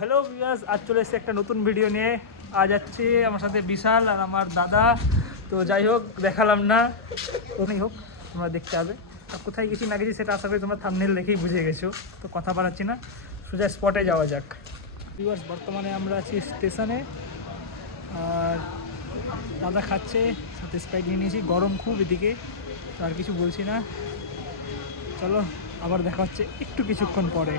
Hello viewers, আজ চলে এসেছে একটা নতুন ভিডিও নিয়ে। আজ যাচ্ছি আমার সাথে বিশাল আর আমার দাদা। তো যাই হোক, দেখালাম না, কোথায় হোক তোমরা দেখতে হবে। আর কোথায় গেছি না গেছি সেটা আশা করি তোমরা থাম্বনেল দেখেই বুঝে গেছো। তো কথা বাড়াচ্ছি না, সোজা স্পটে যাওয়া যাক। ভিউয়ার্স, বর্তমানে আমরা আছি স্টেশনে, আর দাদা খাচ্ছে, সাথে স্প্রাইট নিয়ে নিয়েছি। গরম খুব এদিকে, তো আর কিছু বলছি না। চলো আবার দেখা হচ্ছে একটু কিছুক্ষণ পরে।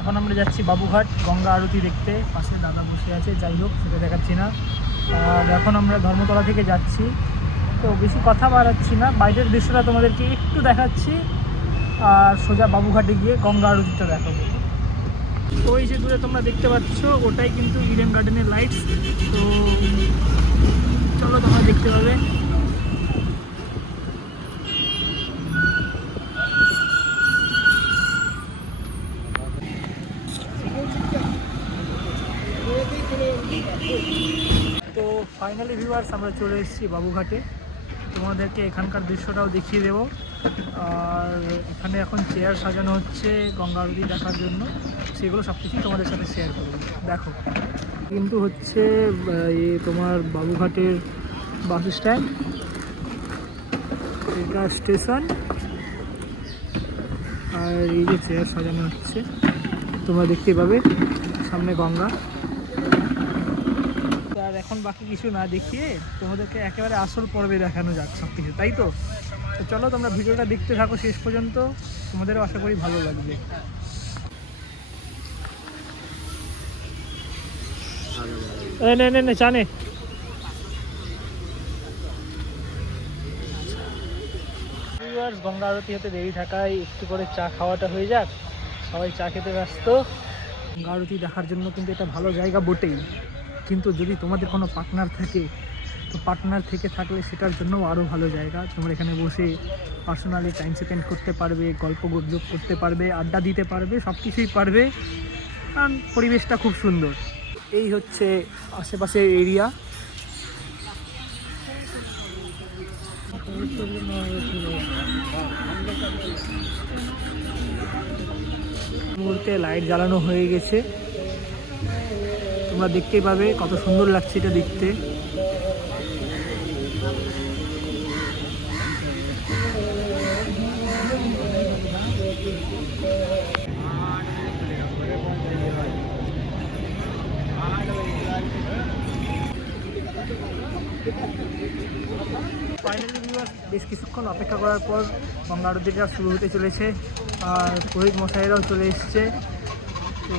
এখন আমরা যাচ্ছি বাবুঘাট গঙ্গা আরতি দেখতে। পাশে দাদা বসে আছে, যাই হোক সেটা দেখাচ্ছি না। আর এখন আমরা ধর্মতলা থেকে যাচ্ছি, তো বেশি কথা বাড়াচ্ছি না, বাইরের দৃশ্যটা তোমাদেরকে একটু দেখাচ্ছি, আর সোজা বাবুঘাটে গিয়ে গঙ্গা আরতিটা দেখাবো। তো ওই যে দূরে তোমরা দেখতে পাচ্ছ, ওটাই কিন্তু ইডেন গার্ডেনের লাইটস। তো চলো তোমরা দেখতে পাবে। তো ফাইনালি ভিউয়ার্স, আমরা চলে এসেছি বাবুঘাটে। তোমাদেরকে এখানকার দৃশ্যটাও দেখিয়ে দেবো। আর এখানে এখন চেয়ার সাজানো হচ্ছে গঙ্গা আরতি দেখার জন্য, সেগুলো সব কিছুই তোমাদের সাথে শেয়ার করবো। দেখো, কিন্তু হচ্ছে তোমার বাবুঘাটের বাস স্ট্যান্ড, এটা স্টেশন, আর এই যে চেয়ার সাজানো হচ্ছে তোমরা দেখতে পাবে, সামনে গঙ্গা। আর এখন বাকি কিছু না দেখিয়ে তোমাদেরকে একেবারে আসল পর্বে দেখানো যাক সব কিছু, তাই তো? তো চলো তোমরা ভিডিওটা দেখতে থাকো শেষ পর্যন্ত, তোমাদেরও আশা করি ভালো লাগবে। নে চানে গঙ্গা আরতি হতে দেরি থাকায় একটু করে চা খাওয়াটা হয়ে যাক। সবাই চা খেতে ব্যস্ত। গঙ্গা আরতি দেখার জন্য কিন্তু এটা ভালো জায়গা বটেই, কিন্তু যদি তোমাদের কোনো পার্টনার থাকে, তো পার্টনার থেকে থাকলে সেটার জন্যও আরও ভালো জায়গা। তোমরা এখানে বসে পার্সোনালি টাইম স্পেন্ড করতে পারবে, গল্প গুজব করতে পারবে, আড্ডা দিতে পারবে, সব কিছুই পারবে, কারণ পরিবেশটা খুব সুন্দর। এই হচ্ছে আশেপাশের এরিয়া। মুহূর্তে লাইট জ্বালানো হয়ে গেছে, তোমরা দেখতেই পাবে কত সুন্দর লাগছে এটা দেখতে। ফাইনালি ভিউয়ার্স, বেশ কিছুক্ষণ অপেক্ষা করার পর গঙ্গা আরতিটা শুরু হতে চলেছে, আর পুরোহিত মশাইরাও চলে এসছে। তো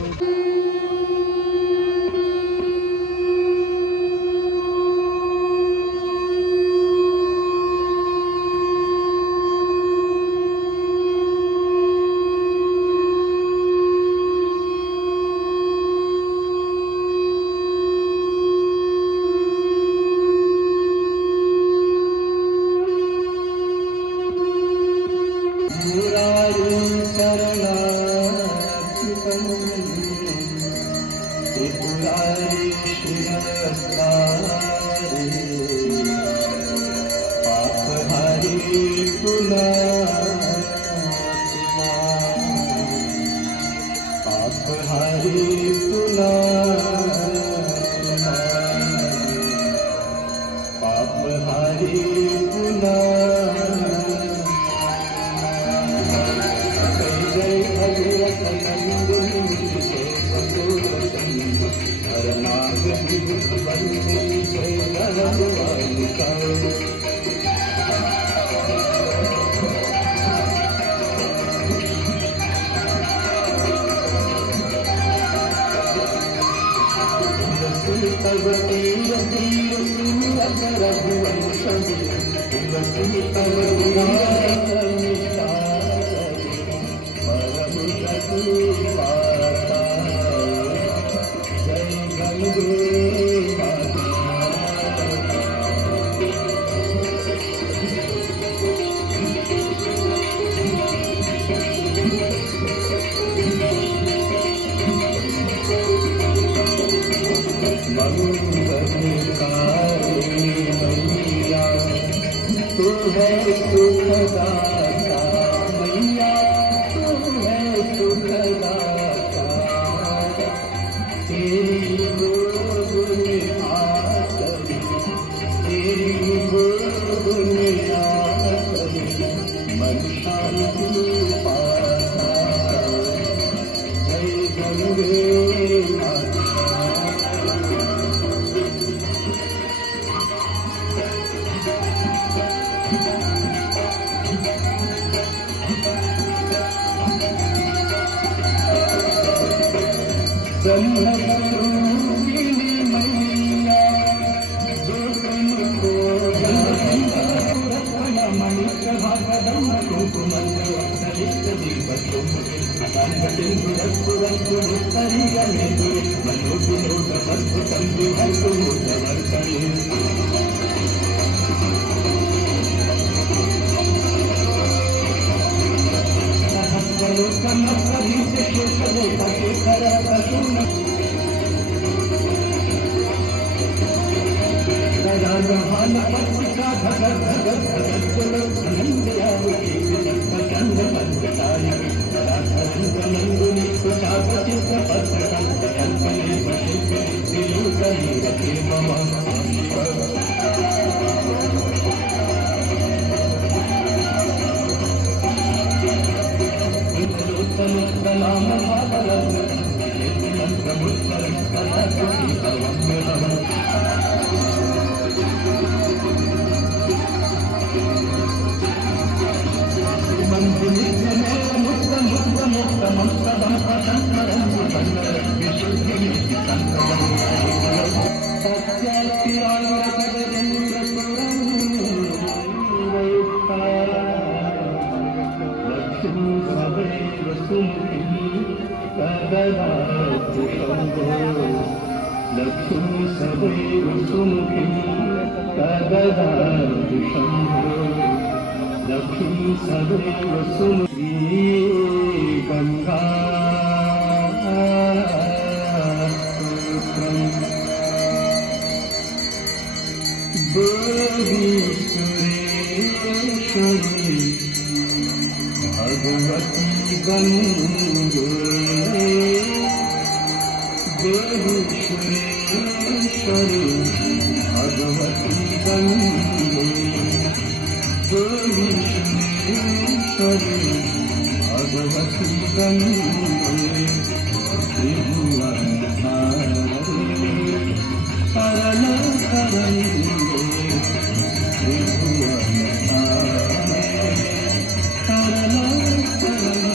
Mangal है सुखदाता मैया, तू है सुखदाता। तेरी गोद में आकर, तेरी गोद में आकर मन शांति पाता। जय गंगे माता। ब्रह्मस्वरूपिणी मैया, जो तुमको मणिप्रभा कदम कुंकुमंगलित दीपचुम लक्ष्मी सदैव सुमुखी कददातु शम्भो। लक्ष्मी सदैव सुमुखी गंगा देवी सुरेश्वरी भगवती गंगे। देवी सुरेश्वरी भगवती गंगे। देवी सुरेश्वरी भगवती गंगे। त्रिभुवन शरण शरण्ये, त्रिभुवन शरण शरण्ये।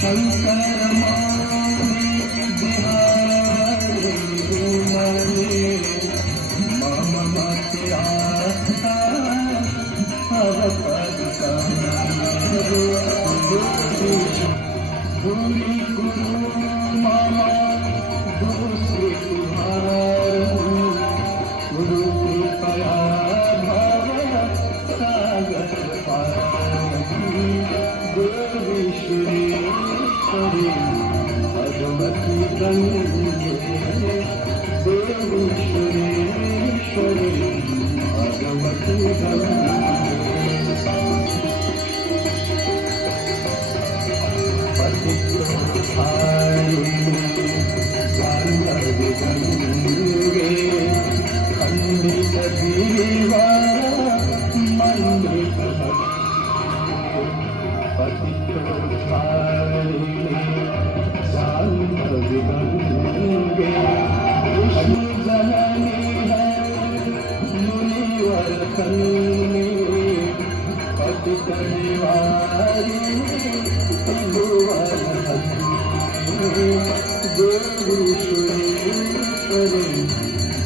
शंकर भूरी गुरु मामा दूसरे तुम्हार गुरु कृपया भव सागर पारी। देवी सुरेश्वरी भगवती गंगे। देवी सुरेश्वरी भगवती गंगे।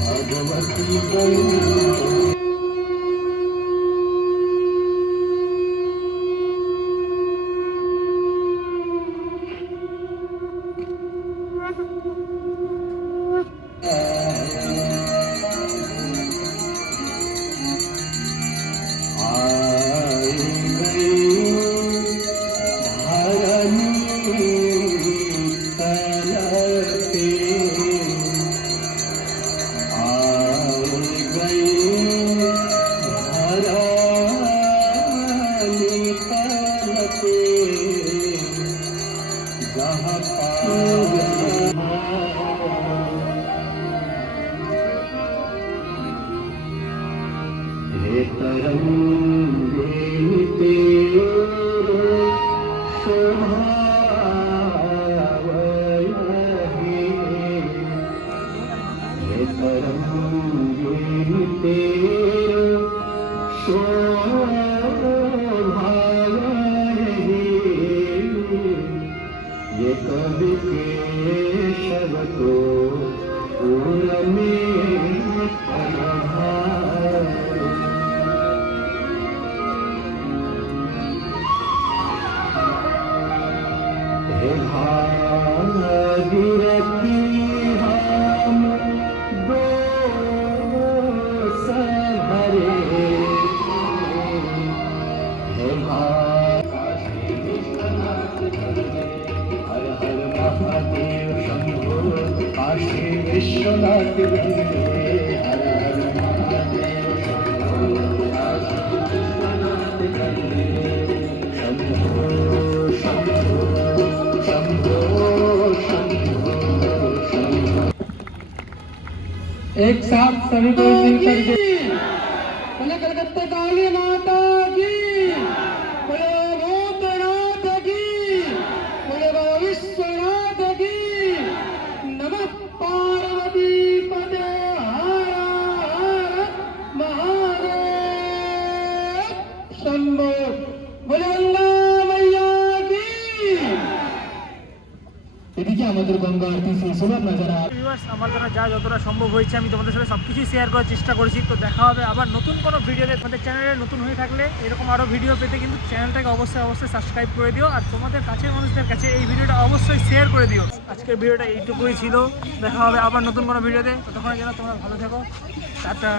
भगवती गंगे। गई हे तरंगे तेरे शोभावया हे तरंगे तेरे शोभावया ये कवि के शब्दों पूरने हे भागीरथी हम दो सहारे हे हर हर महादेव शंभो काशी विश्वनाथ वंदे हर हर महादेव शंभो काशी विश्वनाथ वंदे शंभो शंभो शंभो शंभो शंभो। एक साथ सभी को मिलकर बोले कलकत्ता काली माता की, बोले भूतनाथ की, बोले विश्वनाथ की। नमः पार्वती पदे हर हर महादेव शंभो। बोले गंगा मैया की। এদিকে আমাদের গঙ্গা আরতি সুলভ নজর ভিউয়ার্স, আমার দ্বারা যা যতটা সম্ভব হয়েছে আমি তোমাদের সাথে সব কিছুই শেয়ার করার চেষ্টা করেছি। তো দেখা হবে আবার নতুন কোনো ভিডিওতে। তোমাদের চ্যানেলে নতুন হয়ে থাকলে এরকম আরও ভিডিও পেতে কিন্তু চ্যানেলটাকে অবশ্যই সাবস্ক্রাইব করে দিও, আর তোমাদের কাছের মানুষদের কাছে এই ভিডিওটা অবশ্যই শেয়ার করে দিও। আজকের ভিডিওটা এইটুকুই ছিল, দেখা হবে আবার নতুন কোনো ভিডিওতে। ততক্ষণের জন্য তোমরা ভালো থেকো, টাটা।